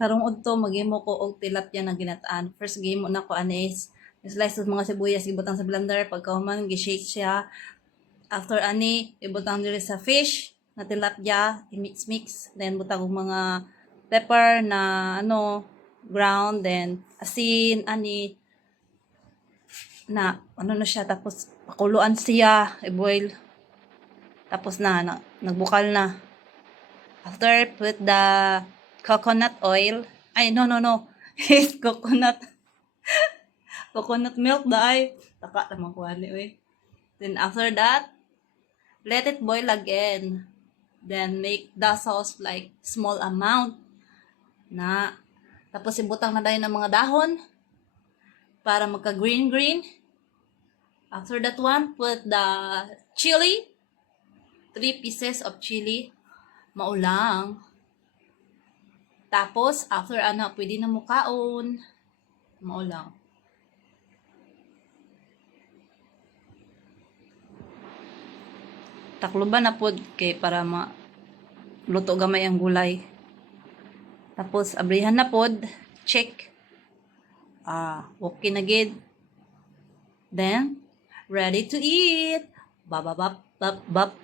Karong udto maghimo ko og tilapia na ginataan. First game na ko anis slice sa mga sibuyas ibutang sa blender, pagkahuman gi-shake siya. After ani ibutang diri sa fish na tilapia, i-mix then butang og mga pepper na ground, then asin ani na na siya, tapos pakuluan siya, i-boil. Tapos nagbukal na. After, put the coconut oil. Ay, no. It's coconut milk daay. Taka naman ko ani, oy. Then after that, let it boil again. Then make the sauce like small amount. Tapos ibutang na dayon ng mga dahon para magka green. After that one, put the chili. 3 pieces of chili. Maulang. Tapos, after pwede na mo kaon. Maulang. Takloban na pod kay para luto gamay ang gulay. Tapos, abrihan na pod. Check. Okay na gid. Then, ready to eat. Bap.